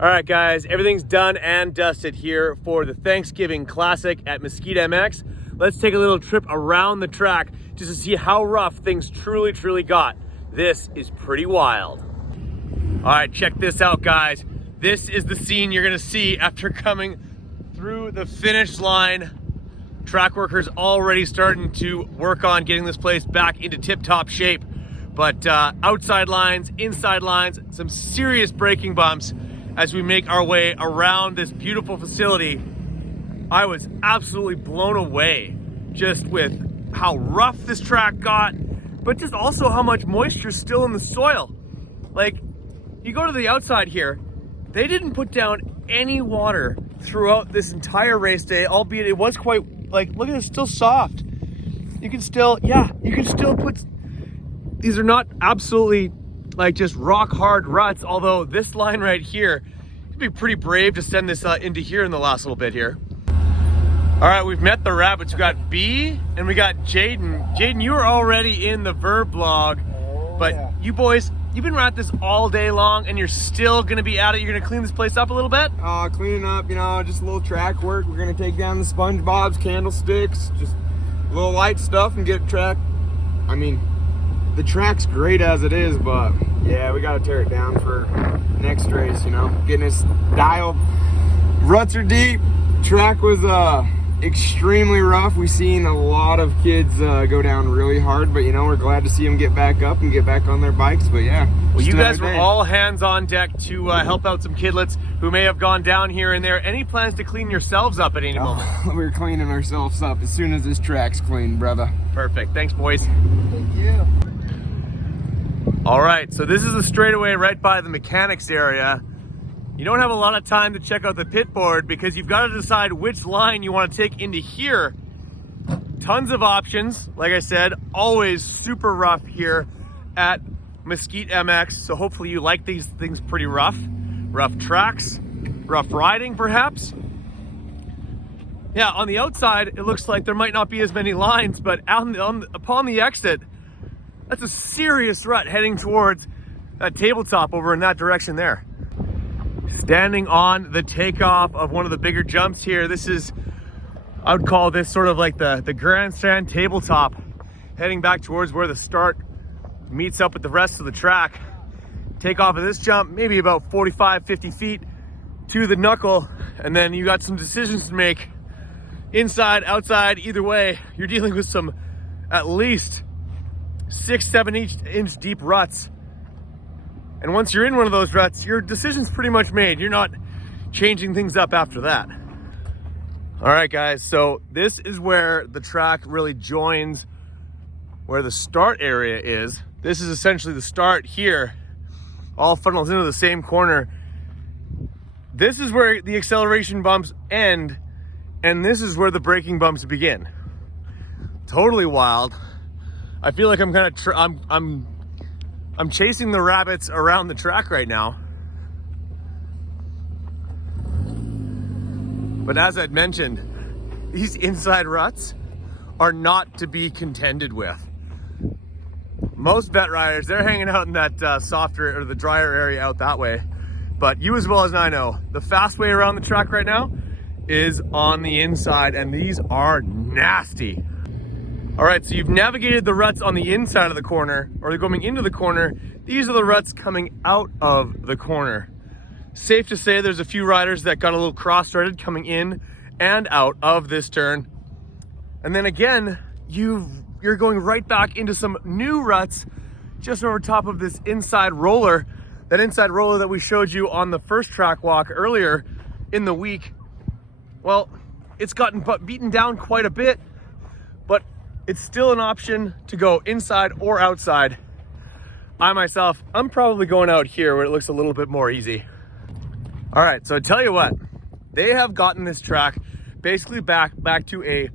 All right, guys, everything's done and dusted here for the Thanksgiving Classic at Mesquite MX. Let's take a little trip around the track just to see how rough things truly got. This is pretty wild. All right, check this out, guys. This is the scene you're gonna see after coming through the finish line. Track workers already starting to work on getting this place back into tip-top shape. But outside lines, inside lines, some serious braking bumps as we make our way around this beautiful facility. I was absolutely blown away just with how rough this track got, but just also how much moisture's still in the soil. Like, you go to the outside here, they didn't put down any water throughout this entire race day, albeit it was quite, like, look at it, it's still soft. You can still, you can still put, these are not absolutely like just rock hard ruts, although this line right here, it'd be pretty brave to send this into here in the last little bit here. All right, we've met the rabbits. We got B and we got Jaden. Jaden, you were already in the Verb vlog, but you boys, you've been at this all day long and you're still gonna be at it. You're gonna clean this place up a little bit? Cleaning up, you know, just a little track work. We're gonna take down the SpongeBob's, candlesticks, just a little light stuff and get track. I mean, the track's great as it is, but yeah, we gotta tear it down for next race, you know, getting this dialed. Ruts are deep. Track was extremely rough. We've seen a lot of kids go down really hard, but you know, we're glad to see them get back up and get back on their bikes. But yeah, well, you guys were all hands on deck to help out some kidlets who may have gone down here and there. Any plans to clean yourselves up at any moment? We're cleaning ourselves up as soon as this track's clean, brother. Perfect. Thanks, boys. Thank you. All right, so this is the straightaway right by the mechanics area. You don't have a lot of time to check out the pit board because you've got to decide which line you want to take into here. Tons of options. Like I said, always super rough here at Mesquite MX. So hopefully you like these things pretty rough. Rough tracks, rough riding perhaps. Yeah, on the outside, it looks like there might not be as many lines, but upon the exit, that's a serious rut heading towards that tabletop over in that direction there. Standing on the takeoff of one of the bigger jumps here, this is, I would call this sort of like the grandstand tabletop, heading back towards where the start meets up with the rest of the track. Take off of this jump, maybe about 45, 50 feet to the knuckle, and then you got some decisions to make. Inside, outside, either way, you're dealing with some at least 6-7 inch deep ruts. And once you're in one of those ruts, your decision's pretty much made. You're not changing things up after that. All right, guys, so this is where the track really joins where the start area is. This is essentially the start here, all funnels into the same corner. This is where the acceleration bumps end, and this is where the braking bumps begin. Totally wild. I feel like I'm kind of I'm chasing the rabbits around the track right now. But as I'd mentioned, these inside ruts are not to be contended with. Most vet riders, they're hanging out in that softer or the drier area out that way. But you as well as I know, the fast way around the track right now is on the inside, and these are nasty. All right, so you've navigated the ruts on the inside of the corner, or going into the corner. These are the ruts coming out of the corner. Safe to say there's a few riders that got a little cross-threaded coming in and out of this turn. And then again, you're going right back into some new ruts just over top of this inside roller. That inside roller that we showed you on the first track walk earlier in the week. Well, it's gotten beaten down quite a bit, but it's still an option to go inside or outside. I myself, I'm probably going out here where it looks a little bit more easy. All right, so I tell you what, they have gotten this track basically back to a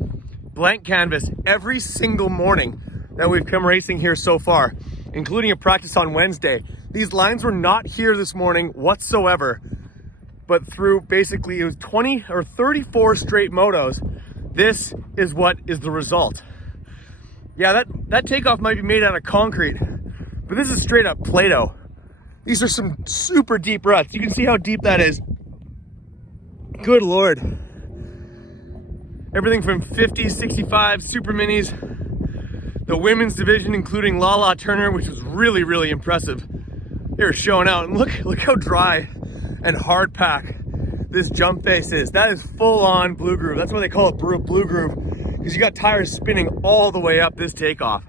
blank canvas every single morning that we've come racing here so far, including a practice on Wednesday. These lines were not here this morning whatsoever, but through basically it was 20 or 34 straight motos, this is what is the result. Yeah, that takeoff might be made out of concrete, but this is straight up Play-Doh. These are some super deep ruts. You can see how deep that is. Good Lord. Everything from 50s, 65, super minis. The women's division, including Lala Turner, which was really, really impressive. They were showing out, and look how dry and hard pack this jump face is. That is full on blue groove. That's why they call it blue groove, because you got tires spinning all the way up this takeoff.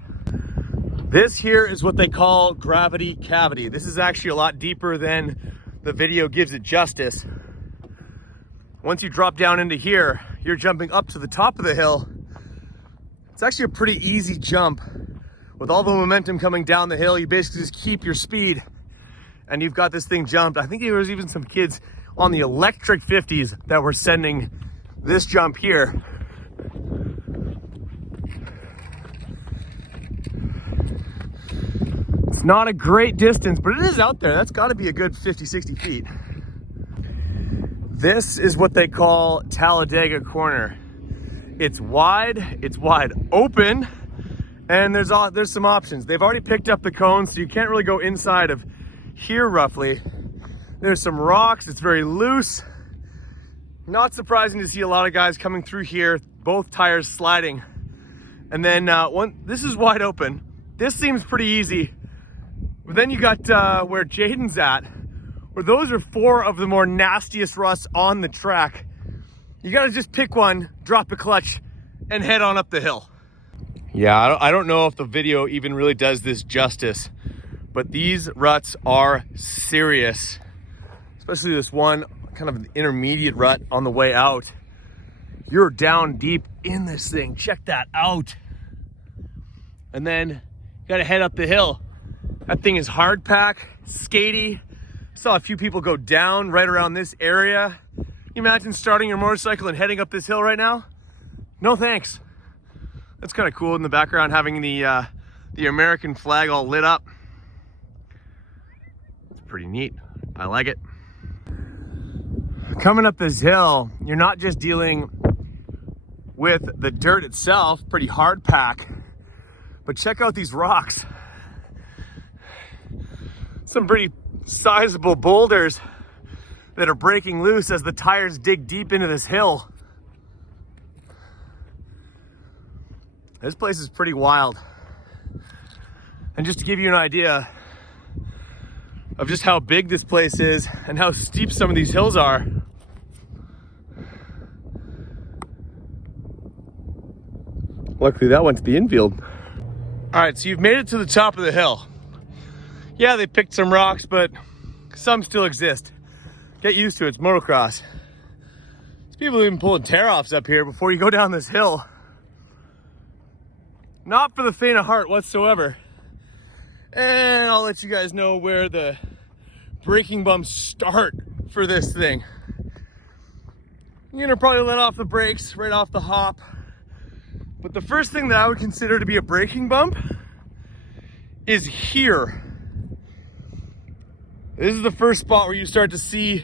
This here is what they call gravity cavity. This is actually a lot deeper than the video gives it justice. Once you drop down into here, you're jumping up to the top of the hill. It's actually a pretty easy jump. With all the momentum coming down the hill, you basically just keep your speed and you've got this thing jumped. I think there was even some kids on the electric 50s that were sending this jump here. It's not a great distance, but it is out there. That's got to be a good 50, 60 feet. This is what they call Talladega Corner. It's wide open, and there's some options. They've already picked up the cones, so you can't really go inside of here roughly. There's some rocks, it's very loose. Not surprising to see a lot of guys coming through here, both tires sliding. And then this is wide open. This seems pretty easy. But then you got where Jaden's at, where those are 4 of the more nastiest ruts on the track. You gotta just pick one, drop the clutch, and head on up the hill. Yeah, I don't know if the video even really does this justice, but these ruts are serious. Especially this one, kind of an intermediate rut on the way out. You're down deep in this thing, check that out. And then you gotta head up the hill. That thing is hard pack, skatey. Saw a few people go down right around this area. Can you imagine starting your motorcycle and heading up this hill right now? No thanks. That's kind of cool in the background, having the American flag all lit up. It's pretty neat. I like it. Coming up this hill, you're not just dealing with the dirt itself, pretty hard pack, but check out these rocks. Some pretty sizable boulders that are breaking loose as the tires dig deep into this hill. This place is pretty wild. And just to give you an idea of just how big this place is and how steep some of these hills are, luckily that went to the infield. All right, so you've made it to the top of the hill. Yeah, they picked some rocks, but some still exist. Get used to it, it's motocross. There's people even pulling tear-offs up here before you go down this hill. Not for the faint of heart whatsoever. And I'll let you guys know where the braking bumps start for this thing. You're gonna probably let off the brakes right off the hop. But the first thing that I would consider to be a braking bump is here. This is the first spot where you start to see,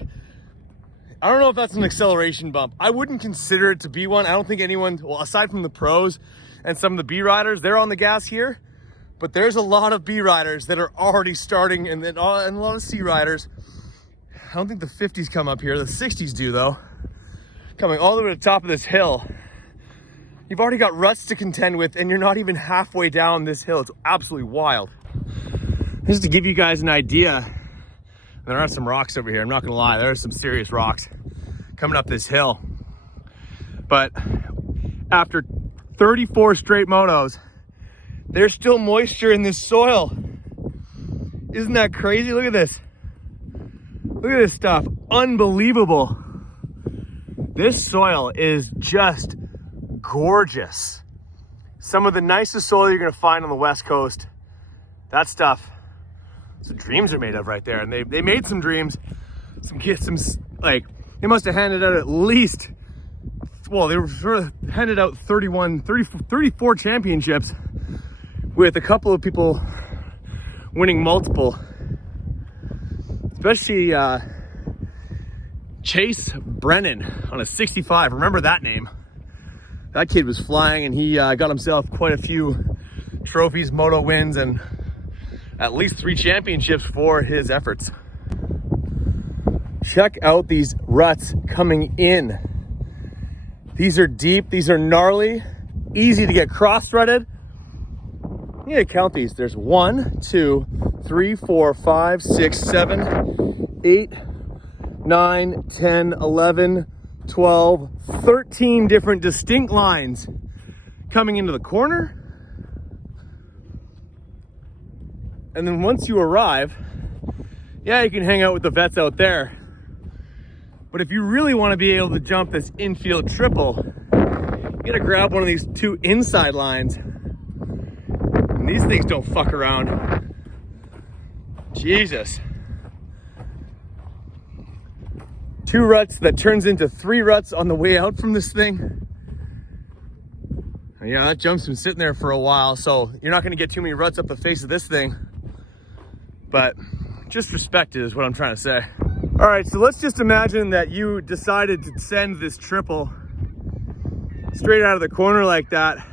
I don't know if that's an acceleration bump. I wouldn't consider it to be one. I don't think anyone, well, aside from the pros and some of the B riders, they're on the gas here. But there's a lot of B riders that are already starting, and a lot of C riders. I don't think the 50s come up here. The 60s do though. Coming all the way to the top of this hill. You've already got ruts to contend with, and you're not even halfway down this hill. It's absolutely wild. Just to give you guys an idea, there are some rocks over here. I'm not gonna lie, there are some serious rocks coming up this hill. But after 34 straight motos, there's still moisture in this soil. Isn't that crazy? Look at this. Look at this stuff, unbelievable. This soil is just gorgeous. Some of the nicest soil you're gonna find on the West Coast. That stuff, some dreams are made of right there. And they made some dreams. Some kids, like, they must have handed out at least, well, they were sort of handed out 34 championships with a couple of people winning multiple. Especially Chase Brennan on a 65. Remember that name. That kid was flying, and he got himself quite a few trophies, moto wins, and at least 3 championships for his efforts. Check out these ruts coming in. These are deep, these are gnarly, easy to get cross-threaded. You gotta count these. There's 1, 2, 3, 4, 5, 6, 7, 8, 9, 10, 11, 12, 13 different distinct lines coming into the corner. And then once you arrive, yeah, you can hang out with the vets out there. But if you really want to be able to jump this infield triple, you gotta grab one of these 2 inside lines. And these things don't fuck around. Jesus. 2 ruts that turns into 3 ruts on the way out from this thing. And yeah, that jump's been sitting there for a while, so you're not gonna get too many ruts up the face of this thing. But just respect it is what I'm trying to say. All right, so let's just imagine that you decided to send this triple straight out of the corner like that.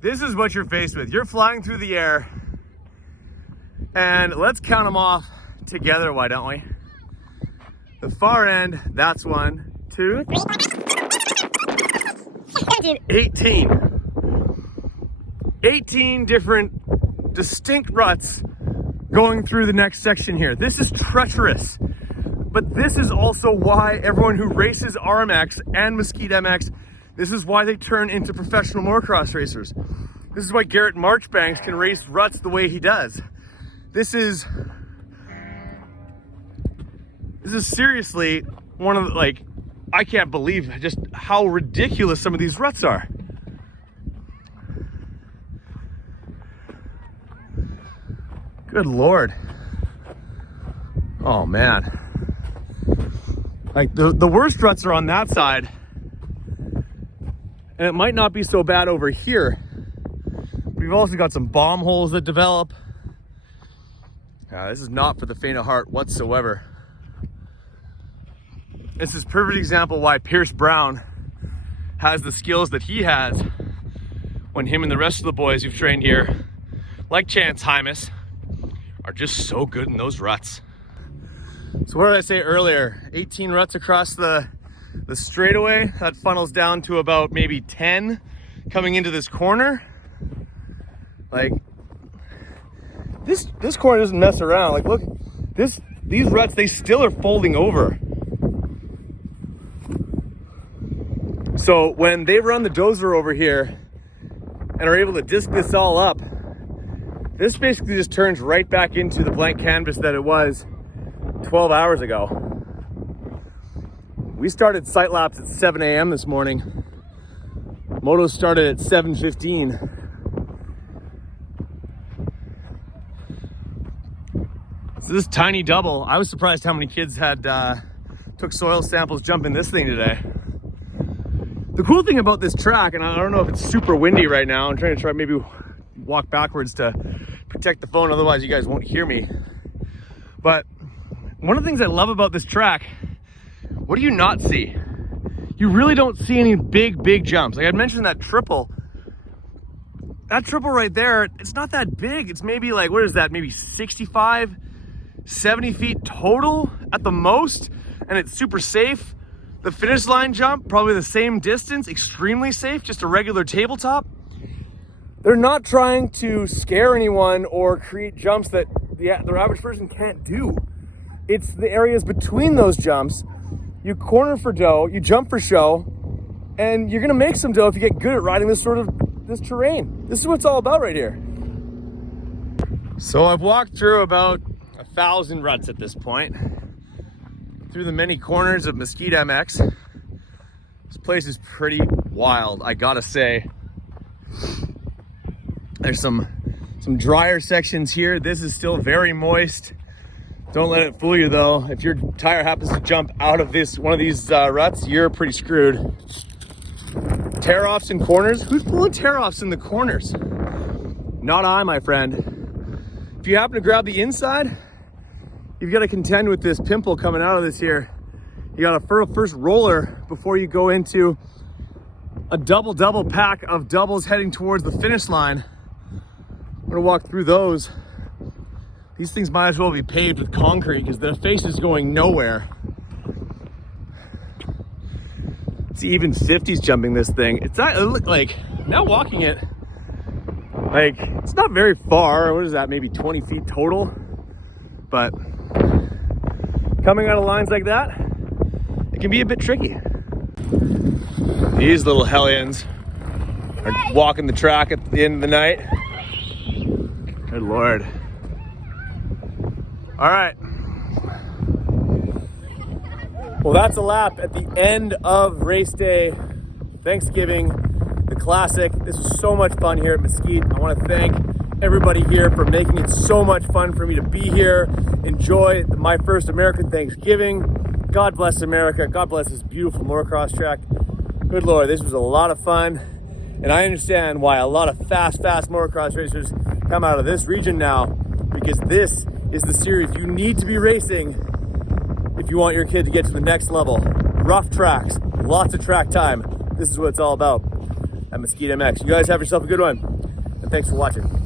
This is what you're faced with. You're flying through the air, and let's count them off together, why don't we? The far end, that's 1, 2, 18. 18 different distinct ruts going through the next section here. This is treacherous, but this is also why everyone who races RMX and Mesquite MX, this is why they turn into professional motocross racers. This is why Garrett Marchbanks can race ruts the way he does. This is seriously one of the, like, I can't believe just how ridiculous some of these ruts are. Good Lord. Oh man. Like the worst ruts are on that side. And it might not be so bad over here. We've also got some bomb holes that develop. This is not for the faint of heart whatsoever. This is a perfect example why Pierce Brown has the skills that he has when him and the rest of the boys who've trained here, like Chance Hymas, are just so good in those ruts. So what did I say earlier? 18 ruts across the straightaway. That funnels down to about maybe 10 coming into this corner. Like, this corner doesn't mess around. Like, look, these ruts, they still are folding over. So when they run the dozer over here and are able to disc this all up, this basically just turns right back into the blank canvas that it was 12 hours ago. We started sight laps at 7 a.m. this morning. Motos started at 7:15. So this tiny double, I was surprised how many kids had took soil samples jumping this thing today. The cool thing about this track, and I don't know if it's super windy right now, I'm trying to maybe walk backwards to protect the phone, otherwise you guys won't hear me. But one of the things I love about this track, what do you not see? You really don't see any big jumps. Like I mentioned that triple right there, it's not that big. It's maybe like, what is that? Maybe 65, 70 feet total at the most. And it's super safe. The finish line jump, probably the same distance, extremely safe, just a regular tabletop. They're not trying to scare anyone or create jumps that the average person can't do. It's the areas between those jumps. You corner for dough, you jump for show, and you're gonna make some dough if you get good at riding this terrain. This is what it's all about right here. So I've walked through about 1,000 ruts at this point, through the many corners of Mesquite MX. This place is pretty wild, I gotta say. There's some drier sections here. This is still very moist. Don't let it fool you though. If your tire happens to jump out of one of these ruts, you're pretty screwed. Tear-offs in corners? Who's pulling tear-offs in the corners? Not I, my friend. If you happen to grab the inside, you've got to contend with this pimple coming out of this here. You got to first roller before you go into a double pack of doubles heading towards the finish line. I'm gonna walk through those These things might as well be paved with concrete because their face is going nowhere. See, even 50s jumping this thing. It's not, it look like, now walking it, like, it's not very far. What is that, maybe 20 feet total? But coming out of lines like that, it can be a bit tricky. These little hellions are walking the track at the end of the night. Good Lord. All right. Well, that's a lap at the end of race day, Thanksgiving, the classic. This was so much fun here at Mesquite. I want to thank everybody here for making it so much fun for me to be here. Enjoy my first American Thanksgiving. God bless America. God bless this beautiful motocross track. Good Lord, this was a lot of fun. And I understand why a lot of fast motocross racers come out of this region now, because this is the series you need to be racing if you want your kid to get to the next level. Rough tracks, lots of track time. This is what it's all about at Mesquite MX. You guys have yourself a good one, and thanks for watching.